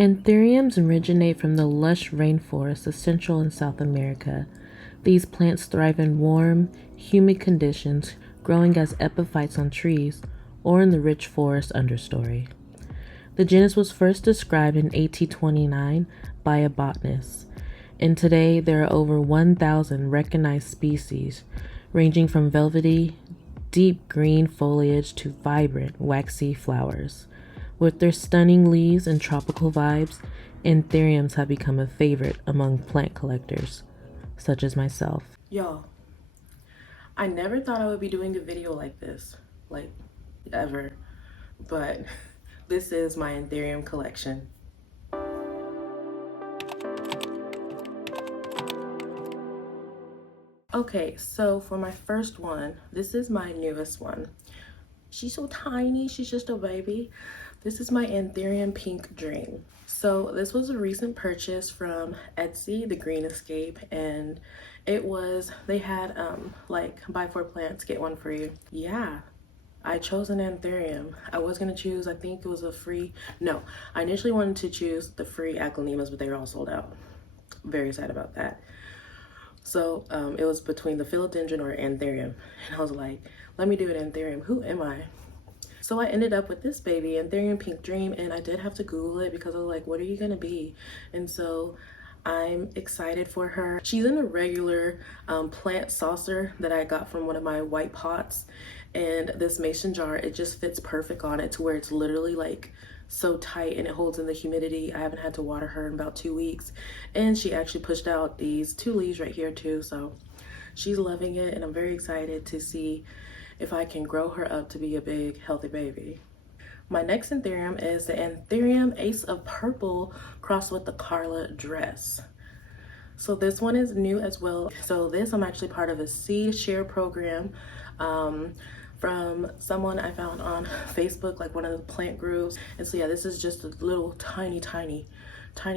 Anthuriums originate from the lush rainforests of Central and South America. These plants thrive in warm, humid conditions, growing as epiphytes on trees or in the rich forest understory. The genus was first described in 1829 by a botanist, and today there are over 1,000 recognized species, ranging from velvety, deep green foliage to vibrant, waxy flowers. With their stunning leaves and tropical vibes, anthuriums have become a favorite among plant collectors, such as myself. Y'all, I never thought I would be doing a video like this, like ever, but this is my Anthurium collection. Okay, so for my first one, this is my newest one. She's so tiny, she's just a baby. This is my Anthurium Pink Dream. So this was a recent purchase from Etsy, the Green Escape, and they had like buy 4 plants, get 1 free. Yeah, I chose an Anthurium. I was gonna choose, I think it was a free, no, I initially wanted to choose the free Aglaonemas, but they were all sold out. Very sad about that. So it was between the philodendron or Anthurium, and I was like, let me do an Anthurium. Who am I? So I ended up with this baby, Anthurium Pink Dream, and I did have to Google it because I was like, what are you gonna be? And so I'm excited for her. She's in a regular plant saucer that I got from one of my white pots, and this mason jar, it just fits perfect on it to where it's literally like so tight and it holds in the humidity. I haven't had to water her in about 2 weeks, and she actually pushed out these 2 leaves right here too, so she's loving it, and I'm very excited to see if I can grow her up to be a big healthy baby. My next Anthurium is the Anthurium Ace of Purple crossed with the Carla Dress. So this one is new as well. So this, I'm actually part of a seed share program from someone I found on Facebook, like one of the plant groups. And so yeah, this is just a little tiny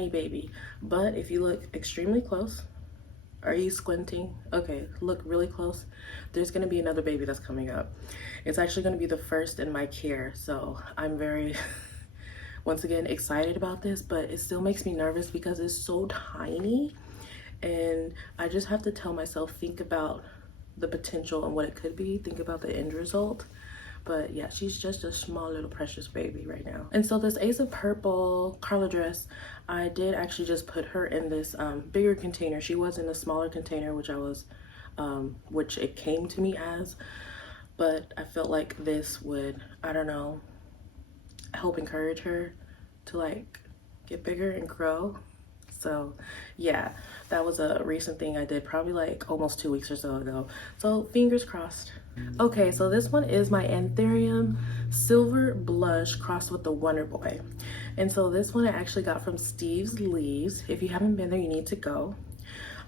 baby. But if you look extremely close, are you squinting? Okay, look really close. There's gonna be another baby that's coming up. It's actually gonna be the first in my care. So I'm very, once again, excited about this, but it still makes me nervous because it's so tiny. And I just have to tell myself, think about the potential and what it could be. Think about the end result. But yeah, she's just a small little precious baby right now. And so this Ace of Purple Carla Dress, I did actually just put her in this bigger container. She was in a smaller container, which it came to me as, but I felt like this would, I don't know, help encourage her to like get bigger and grow. So yeah, that was a recent thing I did probably like almost 2 weeks or so ago. So fingers crossed. Okay, so this one is my Anthurium Silver Blush crossed with the Wonder Boy. And so this one I actually got from Steve's Leaves. If you haven't been there, you need to go.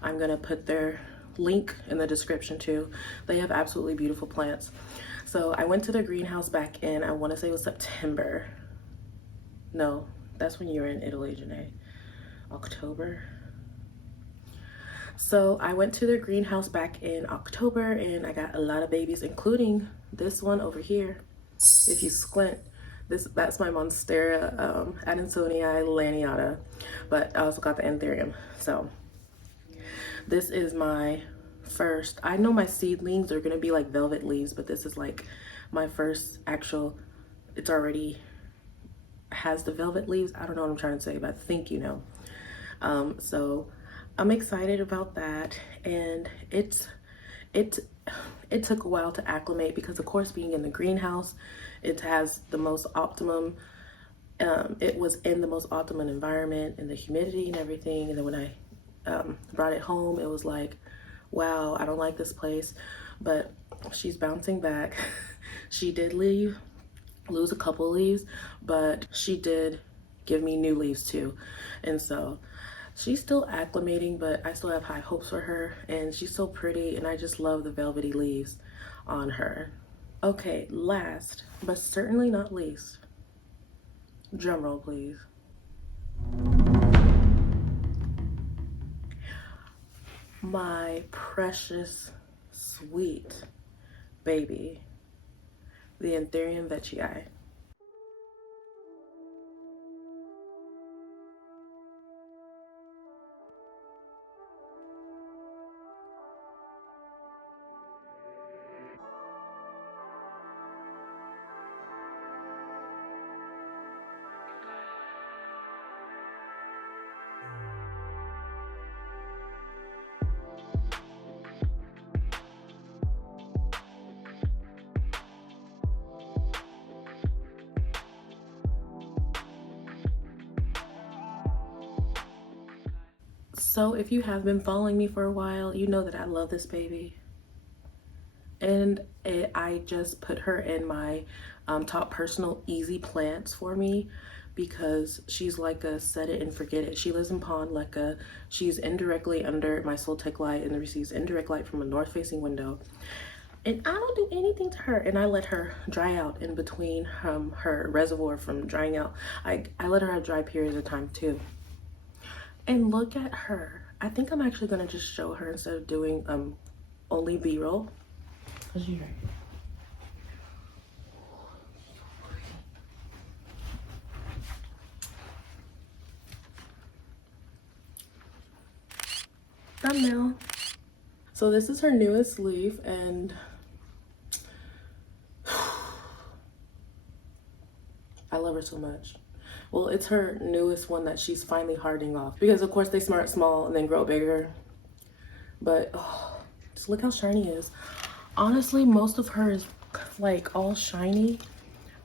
I'm gonna put their link in the description too. They have absolutely beautiful plants. So I went to their greenhouse back in, I wanna say it was September. No, that's when you were in Italy, Janae. October. So I went to their greenhouse back in October and I got a lot of babies, including this one over here. If you squint, that's my Monstera Adansonii laniata, but I also got the Anthurium. So this is my first, I know my seedlings are gonna be like velvet leaves, but this is like my first actual, it's already has the velvet leaves. I don't know what I'm trying to say, but I think you know. So I'm excited about that, and it took a while to acclimate because of course being in the greenhouse, it has the most optimum, it was in the most optimum environment and the humidity and everything. And then when I brought it home, it was like, wow, I don't like this place, but she's bouncing back. She did lose a couple leaves, but she did give me new leaves too. And so she's still acclimating, but I still have high hopes for her, and she's so pretty, and I just love the velvety leaves on her. Okay, last but certainly not least, drum roll please. My precious sweet baby, the Anthurium veitchii. So if you have been following me for a while, you know that I love this baby. And I just put her in my top personal easy plants for me because she's like a set it and forget it. She lives in Pond Lecca. She's indirectly under my Soltech light and receives indirect light from a north facing window. And I don't do anything to her, and I let her dry out in between her reservoir from drying out. I let her have dry periods of time too. And look at her. I think I'm actually gonna just show her instead of doing only B-roll. Cause she's right. Thumbnail. So this is her newest leaf, and I love her so much. Well, it's her newest one that she's finally hardening off because of course they start small and then grow bigger. But oh, just look how shiny it is. Honestly, most of her is like all shiny.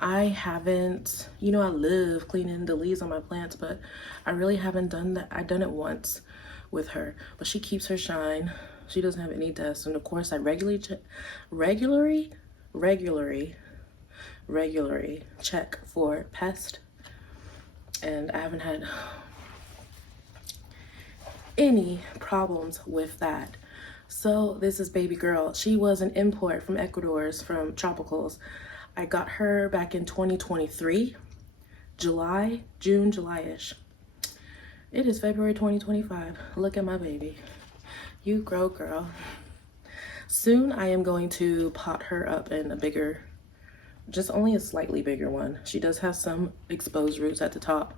I haven't, you know, I love cleaning the leaves on my plants, but I really haven't done that. I've done it once with her, but she keeps her shine. She doesn't have any dust. And of course I regularly check for pest, and I haven't had any problems with that. So this is baby girl. She was an import from Ecuador's from Tropicals. I got her back in 2023, July-ish. It is February 2025. Look at my baby. You grow, girl. Soon I am going to pot her up in a bigger, just only a slightly bigger one. She does have some exposed roots at the top,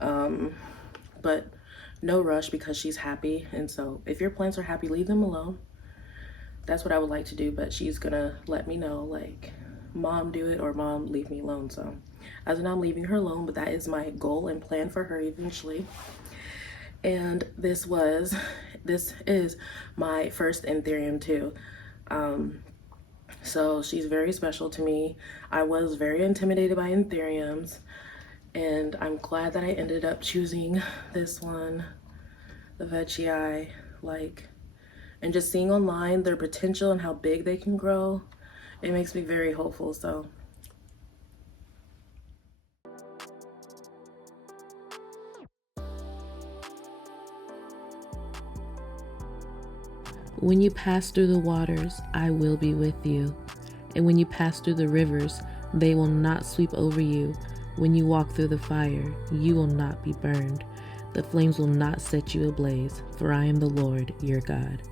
but no rush because she's happy. And so if your plants are happy, leave them alone. That's what I would like to do, but she's gonna let me know, like, Mom, do it, or Mom, leave me alone. So as of now, I'm leaving her alone, but that is my goal and plan for her eventually. And this is my first Anthurium too. So she's very special to me. I was very intimidated by Anthuriums, and I'm glad that I ended up choosing this one, the veitchii, like, and just seeing online their potential and how big they can grow, it makes me very hopeful. So when you pass through the waters, I will be with you. And when you pass through the rivers, they will not sweep over you. When you walk through the fire, you will not be burned. The flames will not set you ablaze, for I am the Lord, your God.